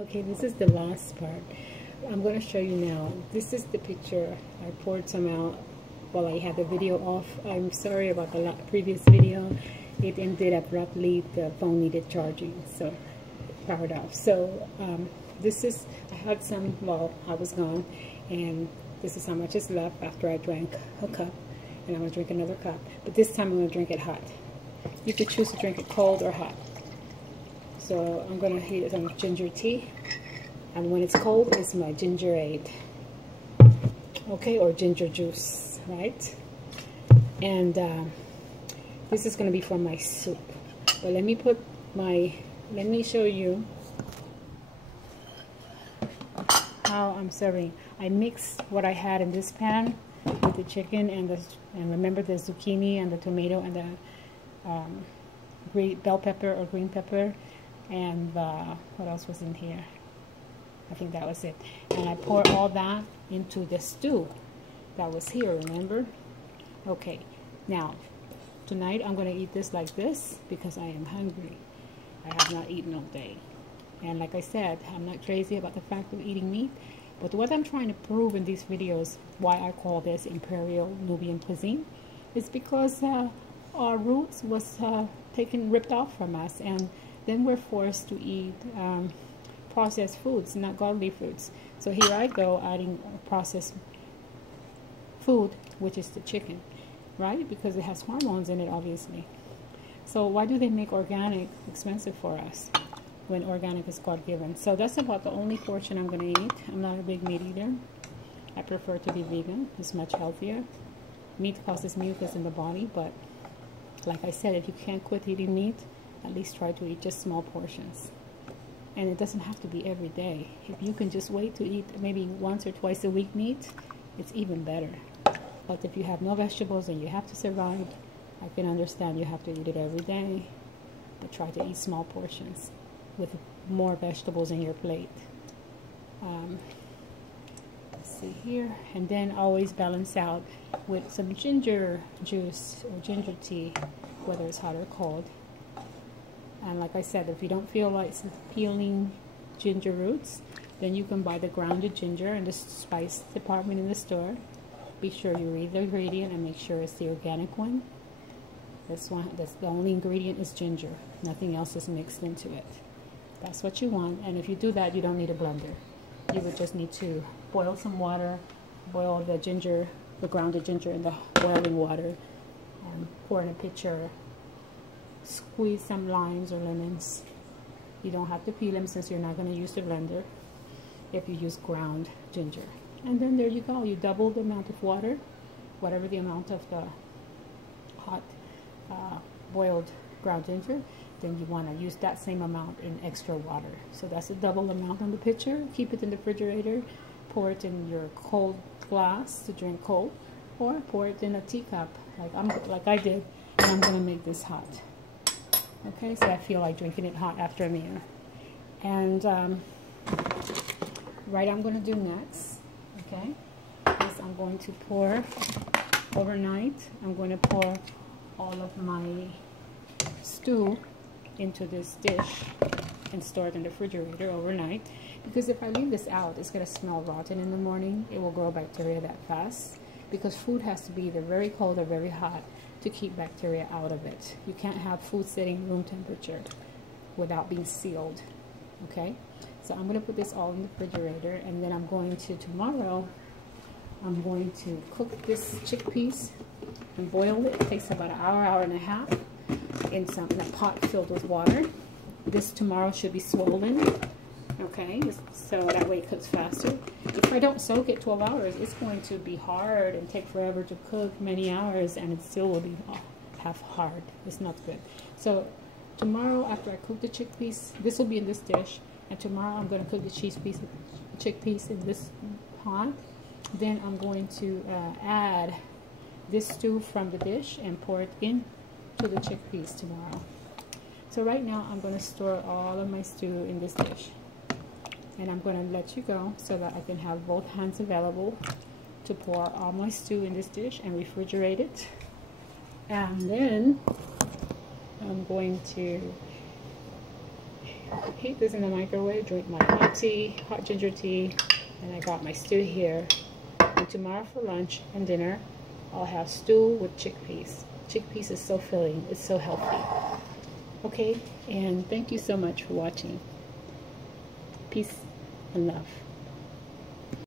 Okay, this is the last part. I'm going to show you now. This is the picture. I poured some out while I had the video off. I'm sorry about the previous video. It ended abruptly. The phone needed charging, so powered off. So this is, I had some while I was gone, and this is how much is left after I drank a cup, and I'm going to drink another cup. But this time I'm going to drink it hot. You could choose to drink it cold or hot. So I'm going to heat it on ginger tea, and when it's cold, it's my gingerade, okay, or ginger juice, right? And this is going to be for my soup. But let me show you how I'm serving. I mixed what I had in this pan with the chicken and remember the zucchini and the tomato and the green bell pepper or green pepper. And what else was in here? I think that was it. And I pour all that into the stew that was here, remember? Okay, now, tonight I'm going to eat this like this because I am hungry. I have not eaten all day. And like I said, I'm not crazy about the fact of eating meat. But what I'm trying to prove in these videos, why I call this Imperial Nubian cuisine, is because our roots was ripped off from us, and then we're forced to eat processed foods, not godly foods. So here I go adding processed food, which is the chicken, right? Because it has hormones in it, obviously. So why do they make organic expensive for us when organic is God-given? So that's about the only portion I'm going to eat. I'm not a big meat eater. I prefer to be vegan. It's much healthier. Meat causes mucus in the body, but like I said, if you can't quit eating meat, at least try to eat just small portions. And it doesn't have to be every day. If you can just wait to eat maybe once or twice a week meat, it's even better. But if you have no vegetables and you have to survive, I can understand you have to eat it every day. But try to eat small portions with more vegetables in your plate. Let's see here. And then always balance out with some ginger juice or ginger tea, whether it's hot or cold. And like I said, if you don't feel like peeling ginger roots, then you can buy the grounded ginger in the spice department in the store. Be sure you read the ingredient and make sure it's the organic one. This one, that's the only ingredient is ginger. Nothing else is mixed into it. That's what you want. And if you do that, you don't need a blender. You would just need to boil some water, boil the ginger, the grounded ginger in the boiling water, and pour in a pitcher. Squeeze some limes or lemons. You don't have to peel them since you're not going to use the blender if you use ground ginger. And then there you go. You double the amount of water, whatever the amount of the hot boiled ground ginger, then you want to use that same amount in extra water. So that's a double amount on the pitcher. Keep it in the refrigerator. Pour it in your cold glass to drink cold, or pour it in a teacup like I did, and I'm going to make this hot. Okay, so I feel like drinking it hot after a meal. And right, I'm going to do next, okay, is I'm going to pour overnight. I'm going to pour all of my stew into this dish and store it in the refrigerator overnight. Because if I leave this out, it's going to smell rotten in the morning. It will grow bacteria that fast. Because food has to be either very cold or very hot to keep bacteria out of it. You can't have food sitting room temperature without being sealed, okay? So I'm going to put this all in the refrigerator, and then I'm going to, tomorrow, I'm going to cook this chickpeas and boil it. It takes about an hour, hour and a half in a pot filled with water. This tomorrow should be swollen, okay? So that way it cooks faster. If I don't soak it 12 hours, it's going to be hard and take forever to cook, many hours, and it still will be half hard. It's not good. So tomorrow, after I cook the chickpeas, this will be in this dish, and tomorrow I'm going to cook the chickpeas in this pot. Then I'm going to add this stew from the dish and pour it into the chickpeas tomorrow. So right now I'm going to store all of my stew in this dish. And I'm going to let you go so that I can have both hands available to pour all my stew in this dish and refrigerate it. And then I'm going to heat this in the microwave, drink my hot tea, hot ginger tea, and I got my stew here. And tomorrow for lunch and dinner, I'll have stew with chickpeas. Chickpeas is so filling, it's so healthy. Okay, and thank you so much for watching. Peace and love.